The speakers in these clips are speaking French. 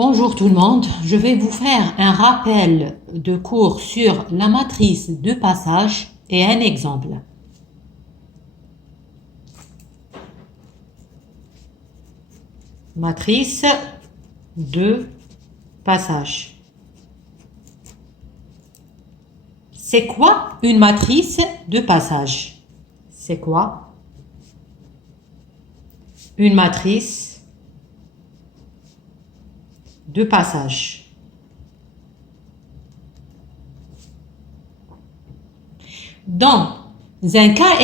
Bonjour tout le monde, je vais vous faire un rappel de cours sur la matrice de passage et un exemple. Matrice de passage. C'est quoi une matrice de passage? C'est quoi une matrice de passage? Dans un cas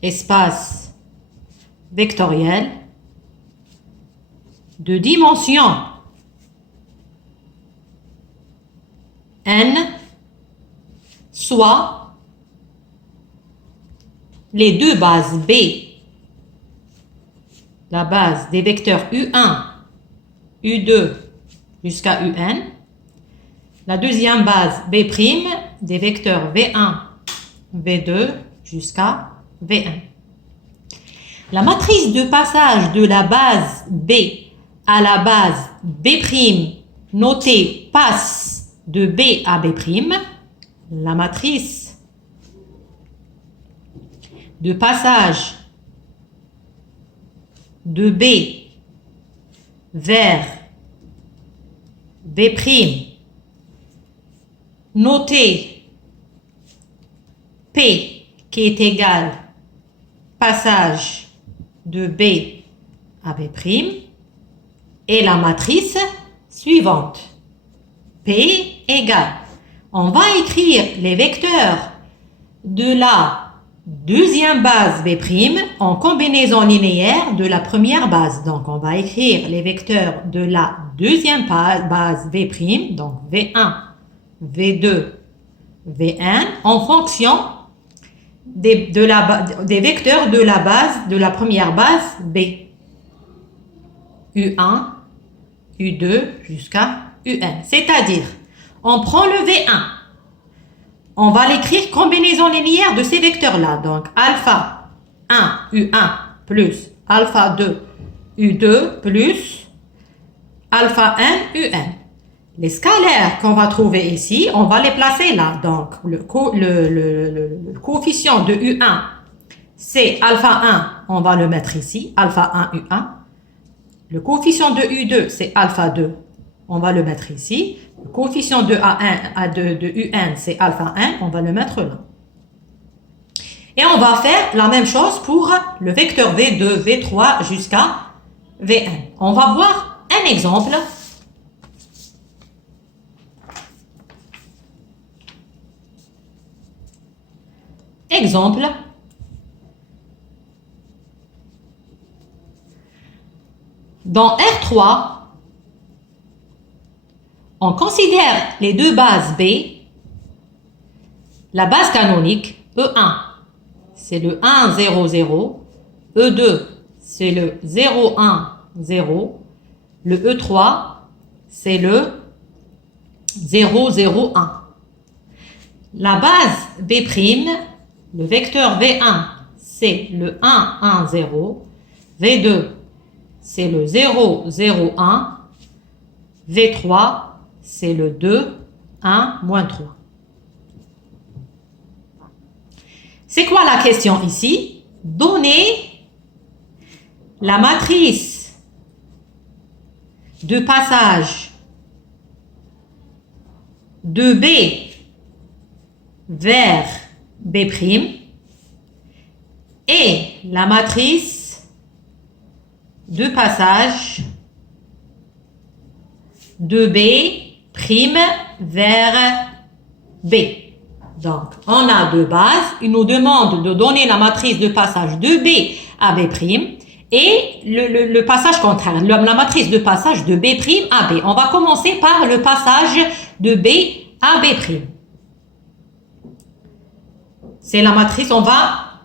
espace vectoriel, de dimension n, soit les deux bases B, la base des vecteurs U1, U2 jusqu'à UN, la deuxième base B' des vecteurs V1, V2 jusqu'à V1. La matrice de passage de la base B à la base B', notée passe de B à B', la matrice de passage de B vers B', notée P qui est égal passage de B à B', et la matrice suivante. P égale, on va écrire les vecteurs de la deuxième base B' en combinaison linéaire de la première base. Donc, on va écrire les vecteurs de la deuxième base B', donc V1, V2, Vn, en fonction des vecteurs de la base, de la première base B. U1, U2 jusqu'à UN. C'est-à-dire, on prend le V1. On va l'écrire combinaison linéaire de ces vecteurs-là. Donc, alpha 1, U1 plus alpha 2, U2 plus alpha 1, UN. Les scalaires qu'on va trouver ici, on va les placer là. Donc, le coefficient de U1, c'est alpha 1, on va le mettre ici, alpha 1, U1. Le coefficient de U2, c'est alpha 2, on va le mettre ici. Le coefficient de A1, de UN, c'est alpha 1, on va le mettre là. Et on va faire la même chose pour le vecteur V2, V3 jusqu'à Vn. On va voir un exemple. Exemple. Dans R3, on considère les deux bases B. La base canonique, E1, c'est le 1, 0, 0. E2, c'est le 0, 1, 0. Le E3, c'est le 0, 0, 1. La base B', le vecteur V1, c'est le 1, 1, 0. V2, c'est le 0, 0, 1. V3, c'est le 2, 1, moins 3. C'est quoi la question ici? Donner la matrice de passage de B vers B' et la matrice de passage de B' vers B. Donc, on a deux bases. Il nous demande de donner la matrice de passage de B à B' et le passage contraire, la matrice de passage de B' à B. On va commencer par le passage de B à B'. C'est la matrice, on va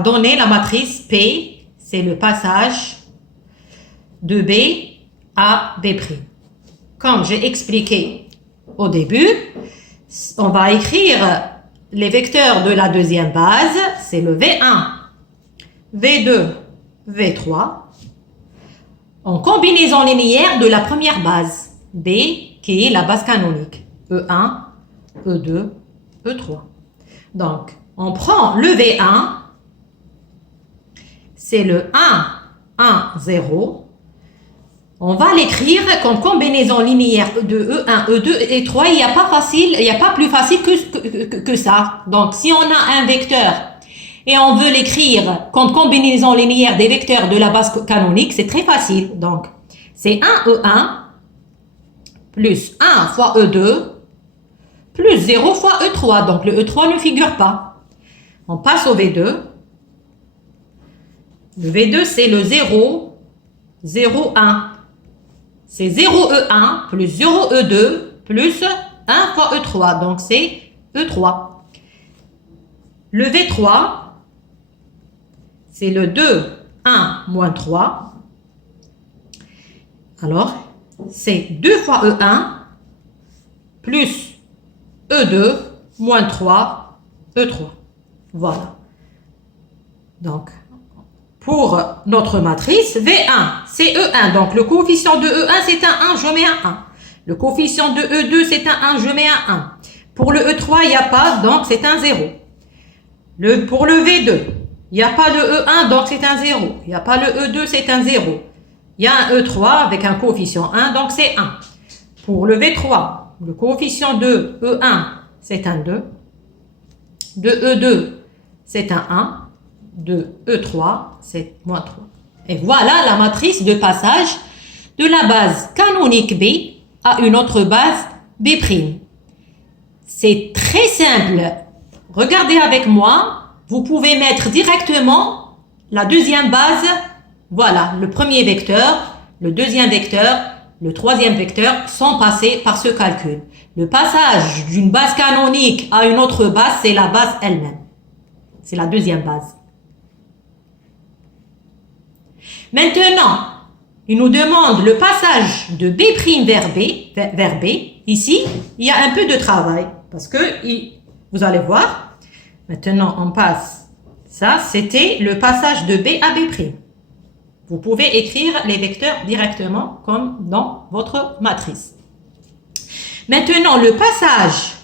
donner la matrice P, c'est le passage de B à B'. Comme j'ai expliqué au début, on va écrire les vecteurs de la deuxième base, c'est le V1 V2, V3, en combinaison linéaire de la première base, B, qui est la base canonique, E1, E2, E3. Donc, on prend le V1, c'est le 1, 1, 0. On va l'écrire comme combinaison linéaire de E1, E2 et 3. Il n'y a pas plus facile que ça. Donc, si on a un vecteur et on veut l'écrire comme combinaison linéaire des vecteurs de la base canonique, c'est très facile. Donc, c'est 1 E1 plus 1 fois E2 plus 0 fois E3. Donc, le E3 ne figure pas. On passe au V2. Le V2, c'est le 0, 0, 1. C'est 0E1 plus 0E2 plus 1 fois E3. Donc, c'est E3. Le V3, c'est le 2, 1, moins 3. Alors, c'est 2 fois E1 plus E2 moins 3, E3. Voilà. Donc, pour notre matrice, V1, c'est E1. Donc, le coefficient de E1, c'est un 1, je mets un 1. Le coefficient de E2, c'est un 1, je mets un 1. Pour le E3, il n'y a pas, donc c'est un 0. Pour le V2, il n'y a pas le E1, donc c'est un 0. Il n'y a pas le E2, c'est un 0. Il y a un E3 avec un coefficient 1, donc c'est 1. Pour le V3, le coefficient de E1, c'est un 2. De E2, c'est un 1. De E3, c'est moins 3. Et voilà la matrice de passage de la base canonique B à une autre base B'. C'est très simple. Regardez avec moi. Vous pouvez mettre directement la deuxième base. Voilà, le premier vecteur, le deuxième vecteur, le troisième vecteur sans passer par ce calcul. Le passage d'une base canonique à une autre base, c'est la base elle-même. C'est la deuxième base. Maintenant, il nous demande le passage de B' vers B. Ici, il y a un peu de travail parce que vous allez voir. Maintenant, on passe. Ça, c'était le passage de B à B'. Vous pouvez écrire les vecteurs directement comme dans votre matrice. Maintenant, le passage,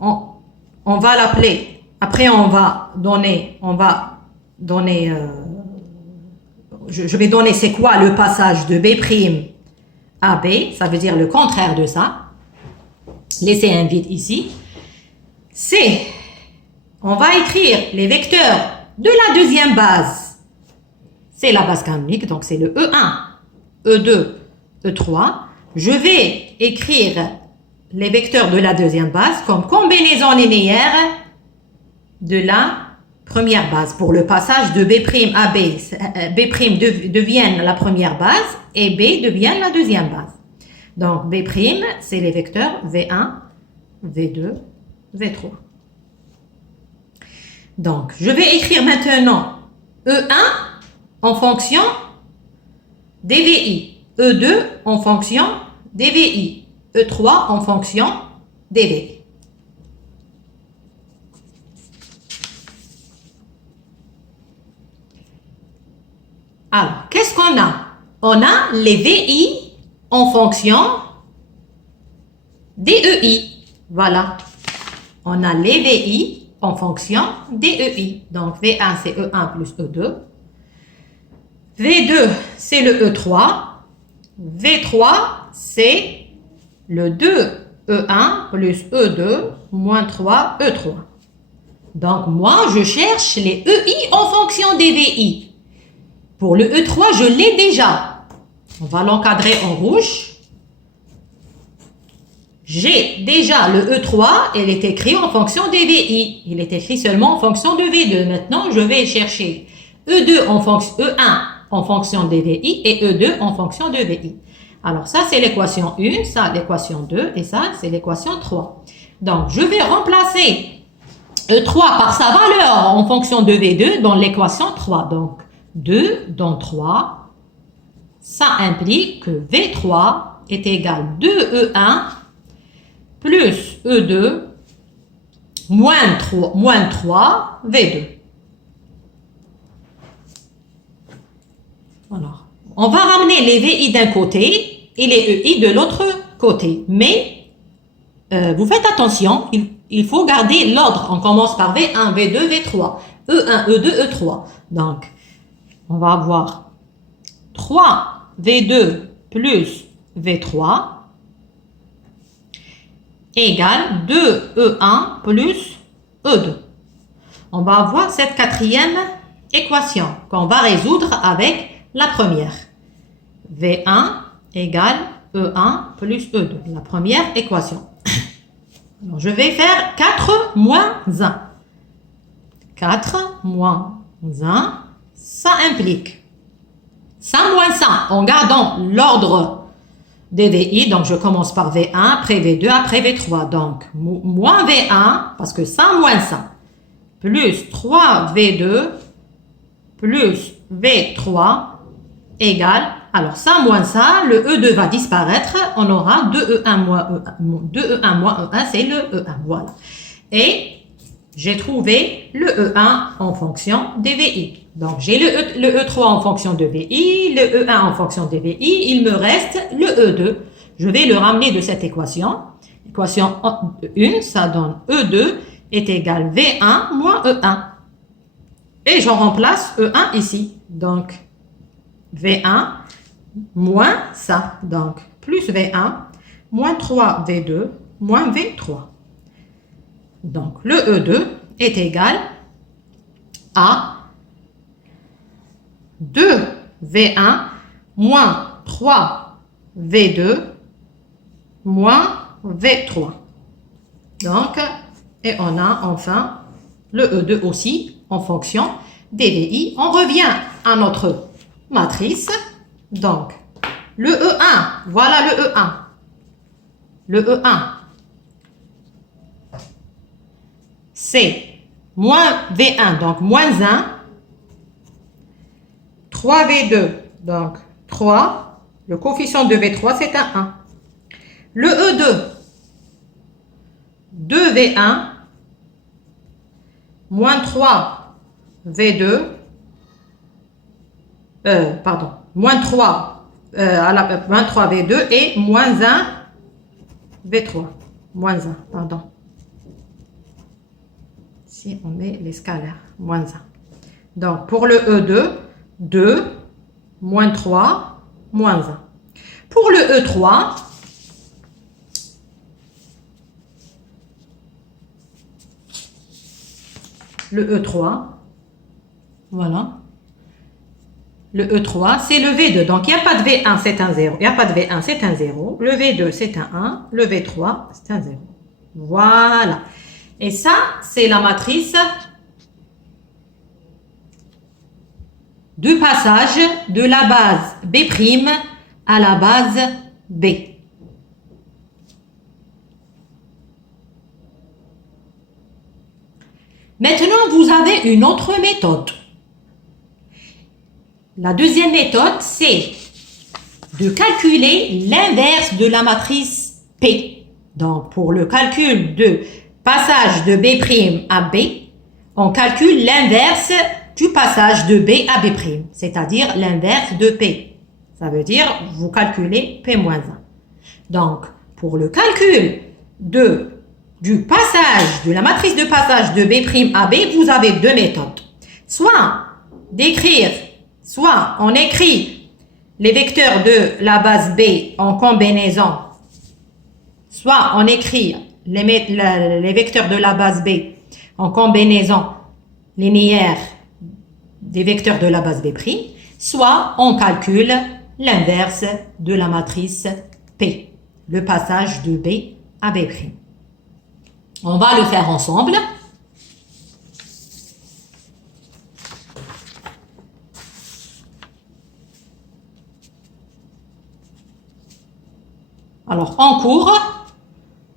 on va l'appeler. Après, on va donner. Je vais donner c'est quoi le passage de B' à B, ça veut dire le contraire de ça. Laissez un vide ici. On va écrire les vecteurs de la deuxième base. C'est la base canonique, donc c'est le E1, E2, E3. Je vais écrire les vecteurs de la deuxième base comme combinaison linéaire de la première base. Pour le passage de B' à B, B' devient la première base et B devient la deuxième base. Donc, B', c'est les vecteurs V1, V2, V3. Donc, je vais écrire maintenant E1 en fonction des VI, E2 en fonction des VI, E3 en fonction des VI. Alors, qu'est-ce qu'on a? On a les VI en fonction des EI. Voilà. On a les VI en fonction des EI. Donc, V1, c'est E1 plus E2. V2, c'est le E3. V3, c'est le 2E1 plus E2 moins 3E3. Donc, moi, je cherche les EI en fonction des VI. Pour le E3, je l'ai déjà. On va l'encadrer en rouge. J'ai déjà le E3, il est écrit en fonction des VI. Il est écrit seulement en fonction de V2. Maintenant, je vais chercher E1 en fonction des VI et E2 en fonction de VI. Alors ça, c'est l'équation 1, ça, l'équation 2 et ça, c'est l'équation 3. Donc, je vais remplacer E3 par sa valeur en fonction de V2 dans l'équation 3. Donc, 2 dans 3, ça implique que V3 est égal à 2E1 plus E2 moins 3 V2. Alors, on va ramener les VI d'un côté et les EI de l'autre côté. Mais, vous faites attention, il faut garder l'ordre. On commence par V1, V2, V3. E1, E2, E3. Donc, on va avoir 3 V2 plus V3 égale 2 E1 plus E2. On va avoir cette quatrième équation qu'on va résoudre avec la première. V1 égale E1 plus E2. La première équation. Alors, je vais faire 4 moins 1. 4 moins 1, ça implique 100 moins 1 en gardant l'ordre des VI. Donc, je commence par V1, après V2, après V3. Donc, moins V1, parce que 100 moins 100, plus 3V2, plus V3, égale, alors 100 moins ça, le E2 va disparaître, on aura 2E1 moins E1, 2E1 moins E1, c'est le E1, voilà. Et j'ai trouvé le E1 en fonction des VI. Donc, j'ai le E3 en fonction de VI, le E1 en fonction des VI, il me reste le E2. Je vais le ramener de cette équation. Équation 1, ça donne E2 est égal V1 moins E1. Et j'en remplace E1 ici. Donc, V1 moins ça. Donc, plus V1 moins 3V2 moins V3. Donc, le E2 est égal à 2V1 moins 3V2 moins V3. Donc, et on a enfin le E2 aussi en fonction des VI. On revient à notre matrice. Donc, le E1, voilà le E1. Le E1, c'est moins V1, donc moins 1. 3V2, donc 3. Le coefficient de V3, c'est un 1. Le E2, 2V1, moins 3V2, moins 3, moins 3V2 et moins 1 V3. Moins 1, pardon. Si on met les scalaires, moins 1. Donc, pour le E2, 2, moins 3, moins 1. Pour le E3, voilà. Le E3, c'est le V2. Donc, il n'y a pas de V1, c'est un 0. Il n'y a pas de V1, c'est un 0. Le V2, c'est un 1. Le V3, c'est un 0. Voilà. Et ça, c'est la matrice du passage de la base B' à la base B. Maintenant, vous avez une autre méthode. La deuxième méthode, c'est de calculer l'inverse de la matrice P. Donc, pour le calcul de passage de B' à B, on calcule l'inverse du passage de B à B', c'est-à-dire l'inverse de P. Ça veut dire, vous calculez P-1. Donc, pour le calcul du passage, de la matrice de passage de B' à B, vous avez deux méthodes. Soit on écrit les vecteurs de la base B en combinaison, soit on écrit les vecteurs de la base B en combinaison linéaire des vecteurs de la base B', soit on calcule l'inverse de la matrice P, le passage de B à B'. On va le faire ensemble. Alors, en cours,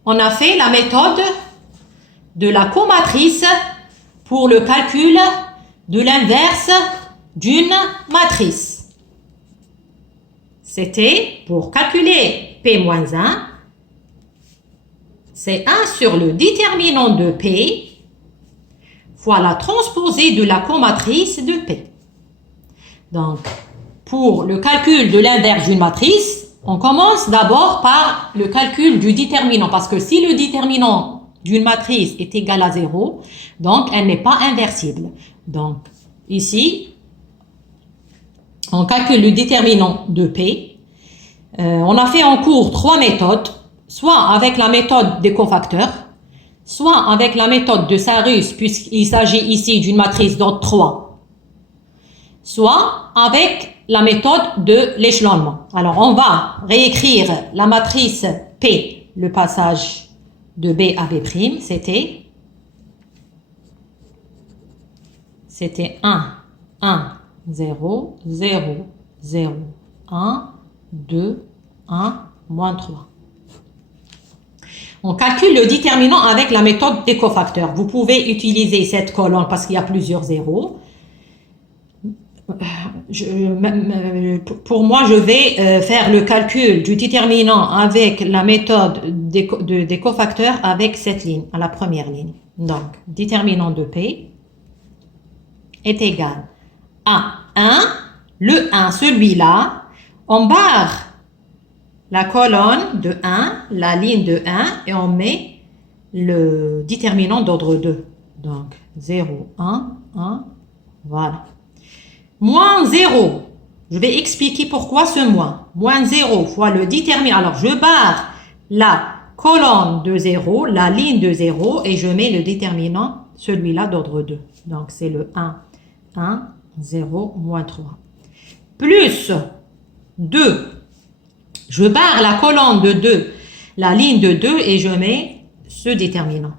on a fait la méthode de la comatrice pour le calcul de l'inverse d'une matrice. C'était pour calculer P-1, c'est 1 sur le déterminant de P fois la transposée de la comatrice de P. Donc, pour le calcul de l'inverse d'une matrice, on commence d'abord par le calcul du déterminant. Parce que si le déterminant d'une matrice est égal à 0, donc elle n'est pas inversible. Donc, ici, on calcule le déterminant de P. On a fait en cours 3 méthodes, soit avec la méthode des cofacteurs, soit avec la méthode de Sarrus, puisqu'il s'agit ici d'une matrice d'ordre 3, soit avec la méthode de l'échelonnement. Alors, on va réécrire la matrice P, le passage de B à B', c'était 1, 1, 0, 0, 0, 1, 2, 1, moins 3. On calcule le déterminant avec la méthode des cofacteurs. Vous pouvez utiliser cette colonne parce qu'il y a plusieurs zéros. Pour moi, je vais faire le calcul du déterminant avec la méthode des cofacteurs avec cette ligne, à la première ligne. Donc, déterminant de P est égal à 1, le 1, celui-là, on barre la colonne de 1, la ligne de 1, et on met le déterminant d'ordre 2. Donc, 0, 1, 1, voilà. Moins 0, je vais expliquer pourquoi ce moins. Moins 0 fois le déterminant. Alors, je barre la colonne de 0, la ligne de 0, et je mets le déterminant, celui-là d'ordre 2. Donc, c'est le 1, 1, 0, moins 3. Plus 2. Je barre la colonne de 2, la ligne de 2, et je mets ce déterminant.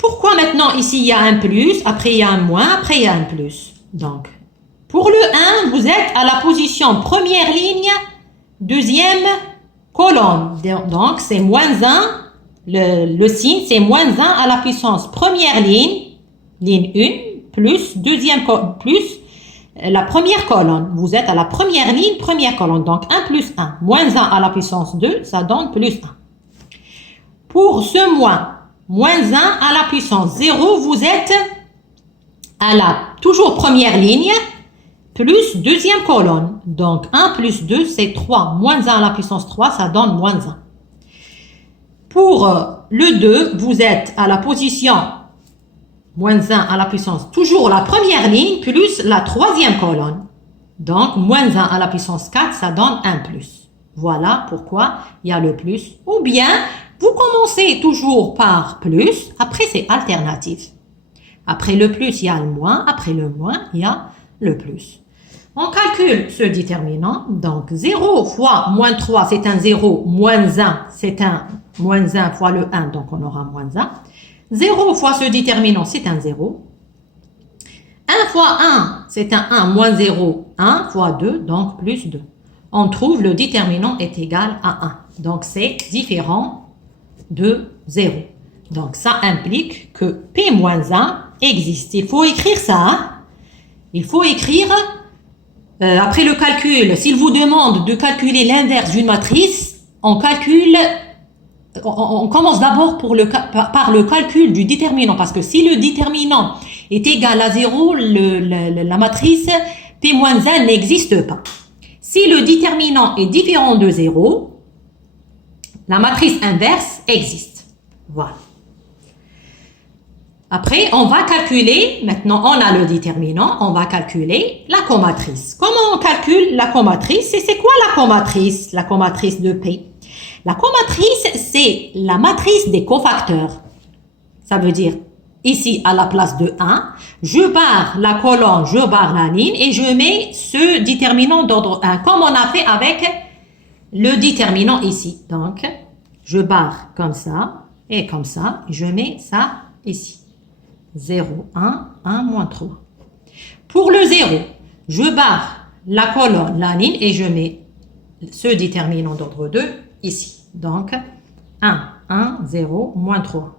Pourquoi maintenant ici il y a un plus, après il y a un moins, après il y a un plus? Donc, pour le 1, vous êtes à la position première ligne, deuxième colonne. Donc, c'est moins 1, le signe c'est moins 1 à la puissance première ligne, ligne 1, plus deuxième plus la première colonne. Vous êtes à la première ligne, première colonne. Donc, 1 plus 1. Moins 1 à la puissance 2, ça donne plus 1. Pour ce moins 1 à la puissance 0, vous êtes à la toujours première ligne, plus deuxième colonne. Donc, 1 plus 2, c'est 3. Moins 1 à la puissance 3, ça donne moins 1. Pour le 2, vous êtes à la position moins 1 à la puissance, toujours la première ligne, plus la troisième colonne. Donc, moins 1 à la puissance 4, ça donne 1 plus. Voilà pourquoi il y a le plus. Ou bien, vous commencez toujours par plus, après c'est alternatif. Après le plus, il y a le moins, après le moins, il y a le plus. On calcule ce déterminant, donc 0 fois moins 3, c'est un 0, moins 1, c'est un moins 1 fois le 1, donc on aura moins 1. 0 fois ce déterminant, c'est un 0. 1 fois 1, c'est un 1, moins 0, 1 fois 2, donc plus 2. On trouve le déterminant est égal à 1. Donc, c'est différent de 0. Donc, ça implique que P-1 existe. Il faut écrire ça. Hein? Il faut écrire, après le calcul, s'il vous demande de calculer l'inverse d'une matrice, on calcule... On commence d'abord par le calcul du déterminant, parce que si le déterminant est égal à 0, la matrice P-1 n'existe pas. Si le déterminant est différent de 0, la matrice inverse existe. Voilà. Après, on va calculer, maintenant on a le déterminant, on va calculer la comatrice. Comment on calcule la comatrice? Et c'est quoi la comatrice? La comatrice de P. La comatrice, c'est la matrice des cofacteurs. Ça veut dire, ici, à la place de 1, je barre la colonne, je barre la ligne et je mets ce déterminant d'ordre 1, comme on a fait avec le déterminant ici. Donc, je barre comme ça et comme ça, je mets ça ici. 0, 1, 1, moins 3. Pour le 0, je barre la colonne, la ligne et je mets ce déterminant d'ordre 2 ici. Donc, 1, 1, 0, moins 3.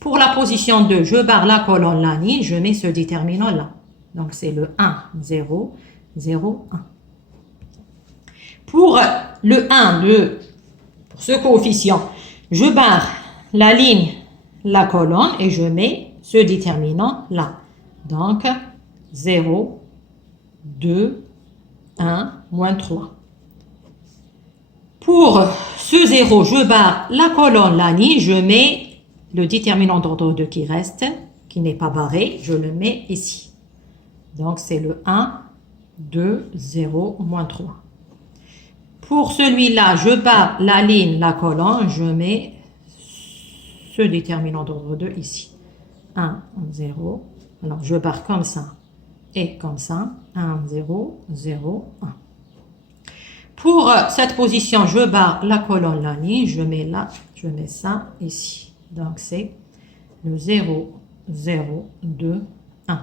Pour la position 2, je barre la colonne, la ligne, je mets ce déterminant là. Donc, c'est le 1, 0, 0, 1. Pour le 1, pour ce coefficient, je barre la ligne, la colonne et je mets ce déterminant là. Donc, 0, 2, 1, moins 3. Pour ce 0, je barre la colonne, la ligne, je mets le déterminant d'ordre 2 qui reste, qui n'est pas barré, je le mets ici. Donc, c'est le 1, 2, 0, moins 3. Pour celui-là, je barre la ligne, la colonne, je mets ce déterminant d'ordre 2 ici. 1, 0. Alors, je barre comme ça et comme ça. 1, 0, 0, 1. Pour cette position, je barre la colonne, la ligne, je mets là, je mets ça ici. Donc, c'est le 0, 0, 2, 1.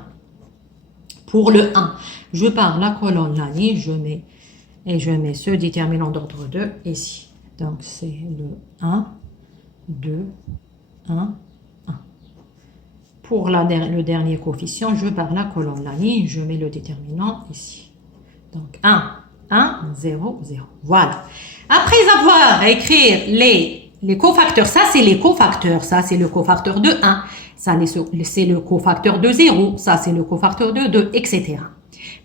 Pour le 1, je barre la colonne, la ligne, je mets ce déterminant d'ordre 2 ici. Donc, c'est le 1, 2, 1, 1. Pour le dernier coefficient, je barre la colonne, la ligne, je mets le déterminant ici. Donc, 1, 1, 0, 0. Voilà. Après avoir écrit les cofacteurs, ça c'est les cofacteurs, ça c'est le cofacteur de 1, ça c'est le cofacteur de 0, ça c'est le cofacteur de 2, etc.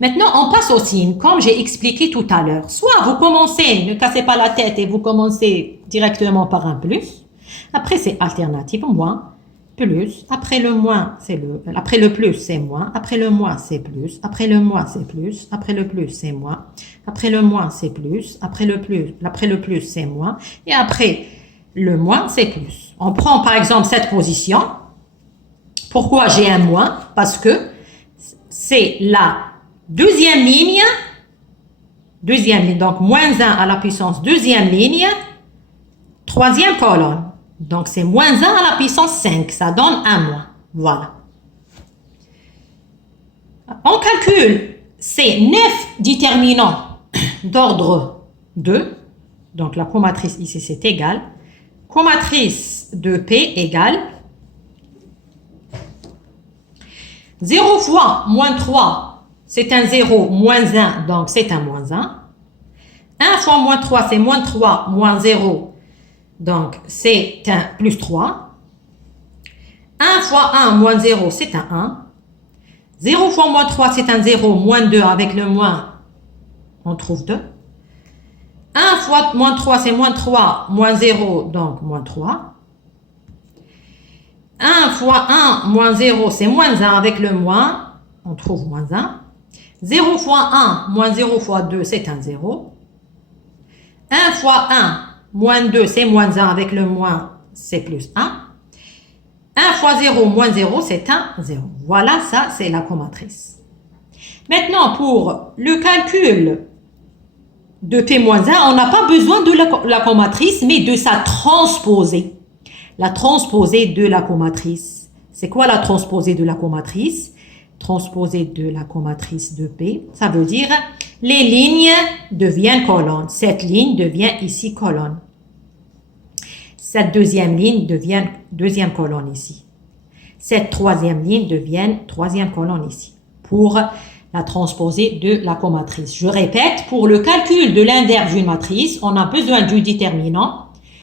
Maintenant, on passe aux signes, comme j'ai expliqué tout à l'heure. Soit vous commencez, ne cassez pas la tête et vous commencez directement par un plus. Après, c'est alternative, moins, plus. Après le moins, après le plus, c'est moins. Après le moins, c'est plus. Après le moins, c'est plus. Après le plus, c'est moins. Après le moins, c'est plus. Après le plus, c'est moins. Et après le moins, c'est plus. On prend par exemple cette position. Pourquoi j'ai un moins? Parce que c'est la deuxième ligne, donc moins 1 à la puissance deuxième ligne, troisième colonne. Donc, c'est moins 1 à la puissance 5. Ça donne un moins. Voilà. On calcule ces 9 déterminants d'ordre 2. Donc, la comatrice ici, c'est égal. Comatrice de P égale 0 fois moins 3, c'est un 0, moins 1, donc c'est un moins 1. 1 fois moins 3, c'est moins 3, moins 0. Donc, c'est un plus 3. 1 fois 1 moins 0, c'est un 1. 0 fois moins 3, c'est un 0. Moins 2, avec le moins, on trouve 2. 1 fois moins 3, c'est moins 3. Moins 0, donc moins 3. 1 fois 1 moins 0, c'est moins 1. Avec le moins, on trouve moins 1. 0 fois 1 moins 0 fois 2, c'est un 0. 1 fois 1 moins 2, c'est moins 1, avec le moins, c'est plus 1. 1 fois 0, moins 0, c'est un 0. Voilà, ça, c'est la comatrice. Maintenant, pour le calcul de P-1, on n'a pas besoin de la comatrice, mais de sa transposée. La transposée de la comatrice. C'est quoi la transposée de la comatrice? Transposée de la comatrice de P, ça veut dire les lignes deviennent colonnes. Cette ligne devient ici colonne. Cette deuxième ligne devient deuxième colonne ici. Cette troisième ligne devient troisième colonne ici. Pour la transposée de la comatrice. Je répète, pour le calcul de l'inverse d'une matrice, on a besoin du déterminant